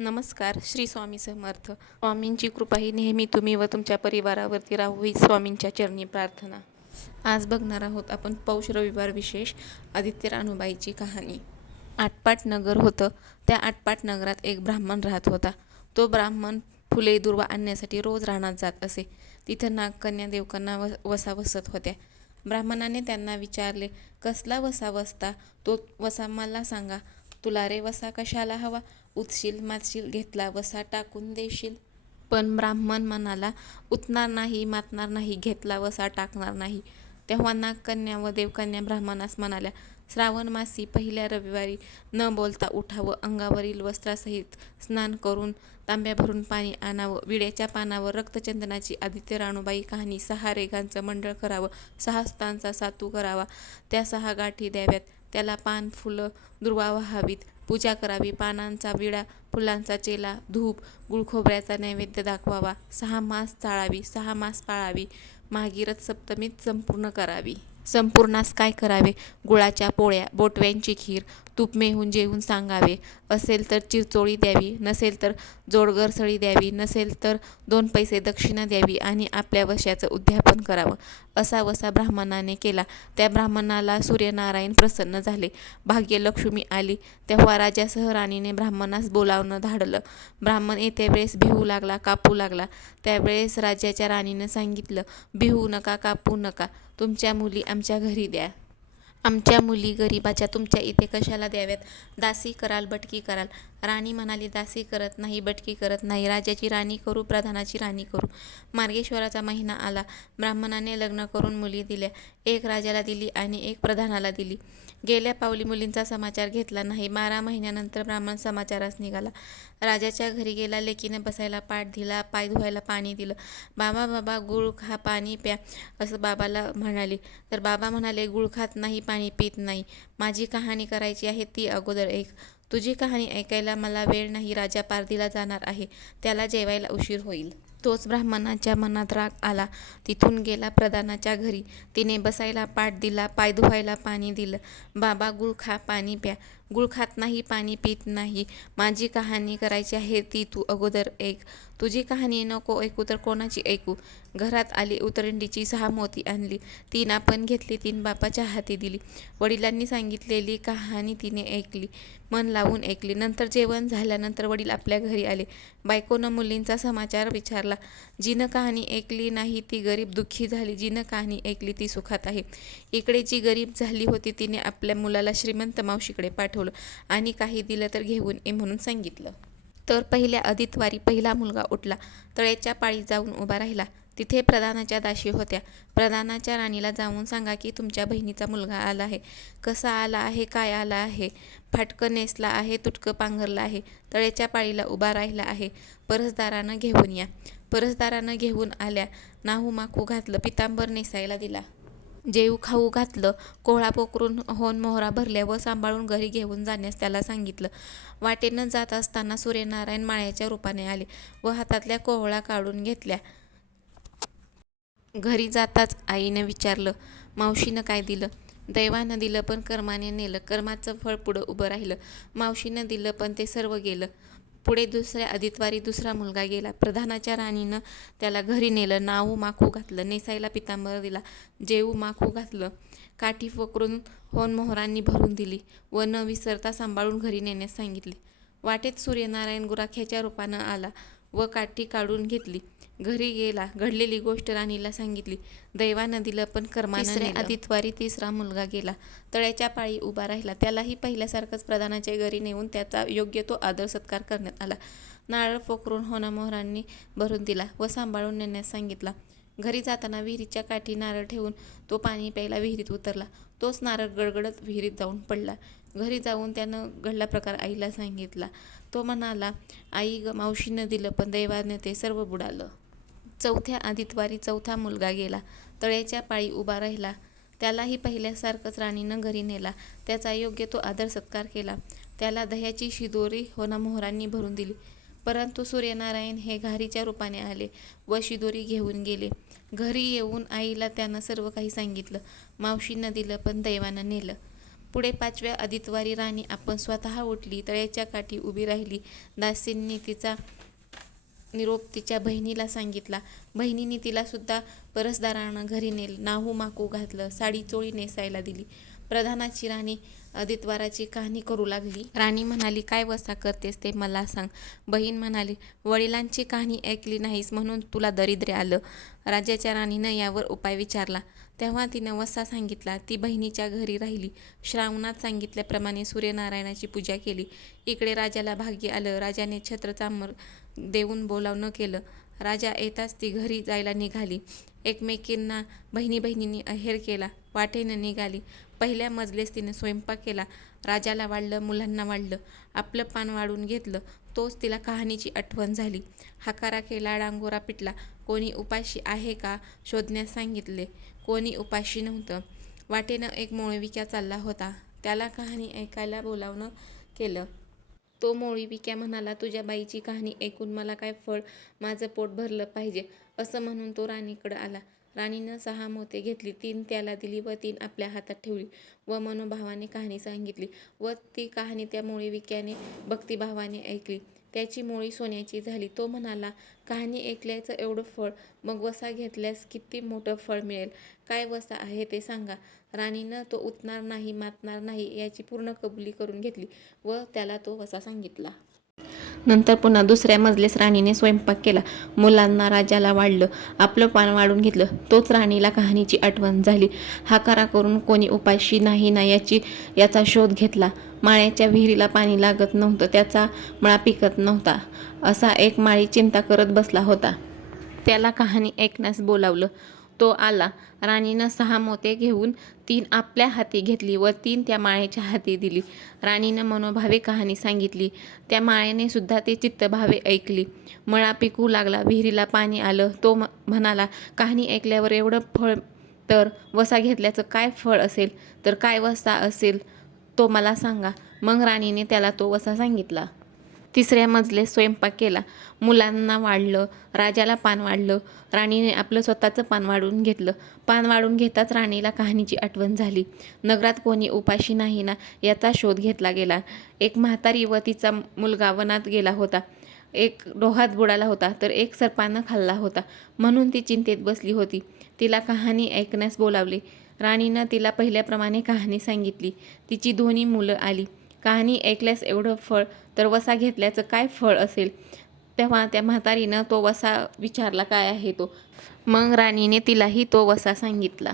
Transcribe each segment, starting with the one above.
नमस्कार श्री स्वामी समर्थ. स्वामींची कृपा ही नेहमी तुम्ही व तुमच्या परिवारावरती राहू ही स्वामींच्या चरणी प्रार्थना. आज बघणार आहोत आपण पौष रविवार विशेष आदित्य रानूबाईची कहाणी. आटपाट नगर होतं. त्या आटपाट नगरात एक ब्राह्मण राहत होता. तो ब्राह्मण फुले दुर्वा आणण्यासाठी रोज रानात जात असे. तिथं नागकन्या देवकांना व वसा वसत होत्या. ब्राह्मणाने त्यांना विचारले कसला वसा वसता तो वसा मला सांगा. तुला रे वसा कशाला हवा? उचशील माचशील घेतला वसा टाकून देशील. पण ब्राह्मण म्हणाला उतणार नाही मातणार नाही घेतला वसा टाकणार नाही. तेव्हा नागकन्या व देवकन्या ब्राह्मणास म्हणाल्या श्रावण मासी पहिल्या रविवारी न बोलता उठावं अंगावरील वस्त्रासहित स्नान करून तांब्या भरून पाणी आणावं विड्याच्या पानावर रक्तचंदनाची आदित्य राणूबाई कहाणी सहा रेघांचं मंडळ करावं सहा stanza सातू करावा त्या सहा गाठी द्याव्यात त्याला पान फुलं दुर्वा व्हावीत पूजा करावी. पानांचा विडा फुलांचा चेला धूप गुळखोबऱ्याचा नैवेद्य दाखवावा. सहा मास चाळावी सहा मास पाळावी. मागीरथ सप्तमीत संपूर्ण करावी. संपूर्णास काय करावे? गुळाच्या पोळ्या बोटव्यांची खीर तूप मेहून जेवून सांगावे. असेल तर चिरचोळी द्यावी नसेल तर जोडगरसळी द्यावी नसेल तर दोन पैसे दक्षिणा द्यावी आणि आपल्या वशाचं उद्यापन करावं. असा वसा ब्राह्मणाने केला. त्या ब्राह्मणाला सूर्यनारायण प्रसन्न झाले. भाग्यलक्ष्मी आली. तेव्हा राजासह राणीने ब्राह्मणास बोलावणं धाडलं. ब्राह्मण येत्या वेळेस भिवू लागला कापू लागला. त्यावेळेस राजाच्या राणीनं सांगितलं भिवू नका कापू नका. तुमच्या मुली आमच्या घरी द्या. आमच्या मुली गरिबाच्या तुमच्या इथे कशाला द्याव्यात? दासी कराल बटकी कराल. राणी म्हणाली दासी करत नाही बटकी करत नाही राजाची राणी करू प्रधानाची राणी करू. मार्गेश्वराचा महिना आला. ब्राह्मणाने लग्न करून मुली दिल्या. एक राजाला दिली आणि एक प्रधानाला दिली. गेल्या पावली मुलींचा समाचार घेतला नाही. बारा महिन्यानंतर ब्राह्मण समाचारास निघाला. राजाच्या घरी गेला. लेकीने बसायला पाठ दिला. पाय धुवायला पाणी दिलं. बाबा बाबा गुळ खा पाणी प्या असं बाबाला म्हणाली. तर बाबा म्हणाले गुळ खात नाही पाणी पित नाही. माझी कहाणी करायची आहे ती अगोदर एक. तुझी कहाणी ऐकायला मला वेळ नाही राजा पारधीला जाणार आहे. त्याला जेवायला उशीर होईल. तोच ब्राह्मणाच्या मनात राग आला. तिथून गेला प्रधानाच्या घरी. तिने बसायला पाठ दिला पाय धुवायला पाणी दिलं. बाबा गुळ खा पाणी प्या. गुळ खात नाही पाणी पित नाही. माझी कहाणी करायची आहे ती तू अगोदर ऐक. तुझी कहाणी नको ऐकू तर कोणाची ऐकू? घरात आली उतरंडीची सहा मोती आणली. तीन आपण घेतली तीन बापाच्या हाती दिली. वडिलांनी सांगितलेली कहाणी तिने ऐकली मन लावून ऐकली. नंतर जेवण झाल्यानंतर वडील आपल्या घरी आले. बायकोनं मुलींचा समाचार विचारला. जिनं कहाणी ऐकली नाही ती गरीब दुःखी झाली. जिनं कहाणी ऐकली ती सुखात आहे. इकडे जी गरीब झाली होती तिने आपल्या मुलाला श्रीमंत मावशीकडे पाठ पाठवलं आणि काही दिलं तर घेऊन ये म्हणून सांगितलं. तर पहिल्या अधितवारी पहिला मुलगा उठला. तळ्याच्या पाळी जाऊन उभा राहिला. तिथे प्रधानाच्या दाशी होत्या. प्रधानाच्या राणीला जाऊन सांगा की तुमच्या बहिणीचा मुलगा आला आहे. कसा आला आहे? काय आला आहे? फाटकं नेसला आहे तुटकं पांघरलं आहे. तळ्याच्या पाळीला उभा राहिला आहे. परसदारानं घेऊन या. परसदारानं घेऊन आल्या. नाहू माखू घातलं. पितांबर नेसायला दिला. जेऊ खाऊ घातलं कोहळा पोकरून होऊन मोहरा भरल्या व सांभाळून घरी घेऊन जाण्यास त्याला सांगितलं. वाटेनं जात असताना सूर्यनारायण माळ्याच्या रूपाने आले व हातातल्या कोहळा काढून घेतल्या. घरी जाताच आईनं विचारलं मावशीनं काय दिलं? दैवानं दिलं पण कर्माने नेलं. कर्माचं फळ पुढं उभं राहिलं. मावशीनं दिलं पण ते सर्व गेलं. पुढे दुसऱ्या आदित्वारी दुसरा मुलगा गेला. प्रधानाच्या राणीनं त्याला घरी नेलं. नाऊ माखू घातलं. नेसायला पितांबर दिला. जेऊ माखू घातलं. काठी फकरून होन मोहरांनी भरून दिली व न विसरता सांभाळून घरी नेण्यास सांगितले. वाटेत सूर्यनारायण गुराख्याच्या रूपानं आला व काठी काढून घेतली. घरी गेला घडलेली गोष्ट राणीला सांगितली. दैवानं दिलं पण कर्मानं. अधितवारी तिसरा मुलगा गेला. तळ्याच्या पाळी उभा राहिला. त्यालाही पहिल्यासारखंच प्रधानाच्या घरी नेऊन त्याचा योग्य तो आदर सत्कार करण्यात आला. नारळ पोखरून होना मोहरांनी भरून दिला व सांभाळून नेण्यास सांगितला. घरी जाताना विहिरीच्या काठी नारळ ठेवून तो पाणी प्यायला विहिरीत उतरला. तोच नारळ गडगडत विहिरीत जाऊन पडला. घरी जाऊन त्यानं घडला प्रकार आईला सांगितला. तो म्हणाला आई ग मावशीनं दिलं पण दैवानं ते सर्व बुडालं. चौथ्या आदितवारी चौथा मुलगा गेला. तळ्याच्या पाळी उभा राहिला. त्यालाही पहिल्यासारखंच राणीनं घरी नेला. त्याचा योग्य तो आदर सत्कार केला. त्याला दह्याची शिदोरी होना मोहरांनी भरून दिली. परंतु सूर्यनारायण हे घारीच्या रूपाने आले व शिदोरी घेऊन गेले. घरी येऊन आईला त्यानं सर्व काही सांगितलं. मावशीनं दिलं पण दैवानं नेलं. पुढे पाचव्या आदितवारी राणी आपण स्वतः उठली तळ्याच्या काठी उभी राहिली. दासींनी तिचा निरोप तिच्या बहिणीला सांगितला. बहिणीने तिलासुद्धा परसदारानं घरी नेल नाहू माकू घातलं साडी चोळी नेसायला दिली. प्रधानाची राणी आदितवाराची कहाणी करू लागली. राणी म्हणाली काय वसा करतेस ते मला सांग. बहीण म्हणाली वडिलांची कहाणी ऐकली नाहीस म्हणून तुला दरिद्र आलं. राजाच्या राणीनं यावर उपाय विचारला. तेव्हा तिनं वसा सांगितला ती बहिणीच्या घरी राहिली. श्रावणात सांगितल्याप्रमाणे सूर्यनारायणाची पूजा केली. इकडे राजाला भाग्य आलं. राजाने छत्र चामर देऊन बोलावणं केलं. राजा येताच ती घरी जायला निघाली. एकमेकींना बहिणी बहिणींनी अहेर केला. वाटेनं निघाली. पहिल्या मजलेस तिनं स्वयंपाक केला. राजाला वाढलं मुलांना वाढलं. आपलं पान वाढून घेतलं. तोच तिला कहाणीची आठवण झाली. हाकारा केला डांगोरा पिटला. कोणी उपाशी आहे का? शोधण्यास सांगितले. कोणी उपाशी नव्हतं. वाटेनं एक मोळविक्या चालला होता. त्याला कहाणी ऐकायला बोलावणं केलं. तो मोळीविक्या म्हणाला तुझ्या बाईची कहाणी ऐकून मला काय फळ माझं पोट भरलं पाहिजे? असं म्हणून तो राणीकडं आला. राणीनं सहा मोते घेतली तीन त्याला दिली व तीन आपल्या हातात ठेवली व मनोभावाने कहाणी सांगितली व ती कहाणी त्या मोळीविक्याने भक्तिभावाने ऐकली. त्याची मोळी सोन्याची झाली. तो म्हणाला कहाणी ऐकल्याचं एवढं फळ मग वसा घेतल्यास किती मोठं फळ मिळेल? काय वसा आहे ते सांगा. राणीनं तो उतणार नाही मातणार नाही याची पूर्ण कबुली करून घेतली व त्याला तो वसा सांगितला. नंतर पुन्हा दुसऱ्या मजलेस राणीने स्वयंपाक केला. मुलांना राजाला वाढलं. आपलं पान वाढून घेतलं. तोच राणीला कहाणीची आठवण झाली. हाकारा करून कोणी उपाशी नाही ना याची याचा शोध घेतला. माळ्याच्या विहिरीला पाणी लागत नव्हतं. त्याचा मळा पिकत नव्हता. असा एक माळी चिंता करत बसला होता. त्याला कहाणी ऐकण्यास बोलावलं. तो आला. राणीनं सहा मोते घेऊन तीन आपल्या हाती घेतली व तीन त्या माळेच्या हाती दिली. राणीनं मनोभावे कहाणी सांगितली. त्या माळेने सुद्धा ते चित्तभावे ऐकली. मळा पिकू लागला विहिरीला पाणी आलं. तो म- म्हणाला कहाणी ऐकल्यावर एवढं फळ तर वसा घेतल्याचं काय फळ असेल? तर काय वसा असेल? तो मला सांगा. मग राणीने त्याला तो वसा सांगितला. तिसऱ्या मजले स्वयंपाक केला. मुलांना वाढलं राजाला पान वाढलं राणीने आपलं स्वतःचं पान वाढून घेतलं. पान वाढून घेताच राणीला कहाणीची आठवण झाली. नगरात कोणी उपाशी नाही ना याचा शोध घेतला गेला. एक म्हातारी व तिचा मुलगा वनात गेला होता. एक डोहात बुडाला होता तर एक सर्पानं खाल्ला होता. म्हणून ती चिंतेत बसली होती. तिला कहाणी ऐकण्यास बोलावले. राणीनं तिला पहिल्याप्रमाणे कहाणी सांगितली. तिची दोन्ही मुलं आली. कहाणी ऐकल्यास एवढं फळ तर वसा घेतल्याचं काय फळ असेल? तेव्हा त्या म्हातारीनं तो वसा विचारला काय आहे तो? मग राणीने तिलाही तो वसा सांगितला.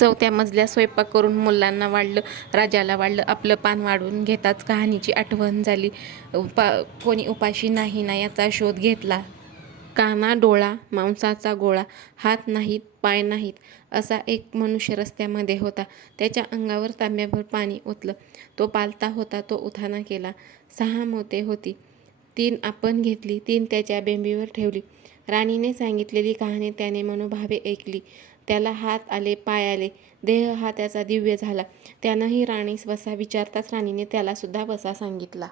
चौथ्या मजल्या स्वयंपाक करून मुलांना वाढलं राजाला वाढलं आपलं पान वाढून घेताच कहाणीची आठवण झाली. उपा कोणी उपाशी नाही ना याचा शोध घेतला. काना डोळा मांसाचा गोळा हात नाहीत पाय नाहीत असा एक मनुष्य रस्त्यामध्ये होता. त्याच्या अंगावर तांब्याभर पाणी ओतलं. तो पालता होता तो उथाना केला. सहा मोते होती. तीन आपण घेतली तीन त्याच्या बेंबीवर ठेवली. राणीने सांगितलेली कहाणी त्याने मनोभावे ऐकली. त्याला हात आले पाय आले. देह हा त्याचा दिव्य झाला. त्यानंही राणीस वसा विचारताच राणीने त्याला सुद्धा वसा सांगितला.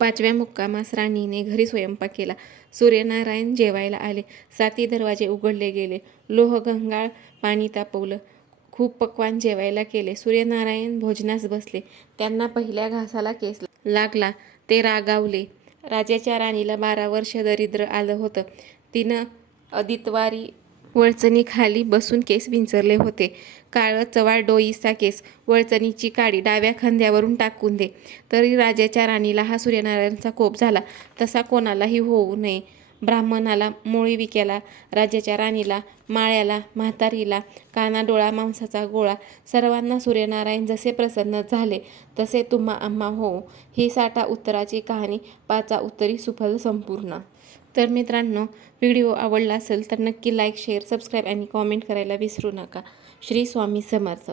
पाचव्या मुक्कामास राणीने घरी स्वयंपाक केला. सूर्यनारायण जेवायला आले. साती दरवाजे उघडले गेले. लोहगंगाळ पाणी तापवलं. खूप पक्वान जेवायला केले. सूर्यनारायण भोजनास बसले. त्यांना पहिल्या घासाला केस लागला. ते रागावले. राजाच्या राणीला बारा वर्ष दरिद्र आलं होतं. तिनं अदितवारी वळचणीखाली बसून केस विंचरले होते. काळं चवाळ डोईचा केस वळचणीची काडी डाव्या खांद्यावरून टाकून दे. तरी राजाच्या राणीला हा सूर्यनारायणचा कोप झाला. तसा कोणालाही होऊ नये. ब्राह्मणाला मोळीविक्याला राजाच्या राणीला माळ्याला म्हातारीला काना डोळा मांसाचा गोळा सर्वांना सूर्यनारायण जसे प्रसन्न झाले तसे तुम्हा आम्हा हो ही साठा उत्तराची कहाणी पाचा उत्तरी सुफल संपूर्ण. तर मित्रांनो व्हिडिओ आवडला असेल तर नक्की लाईक शेअर सबस्क्राईब आणि कॉमेंट करायला विसरू नका. श्री स्वामी समर्थ.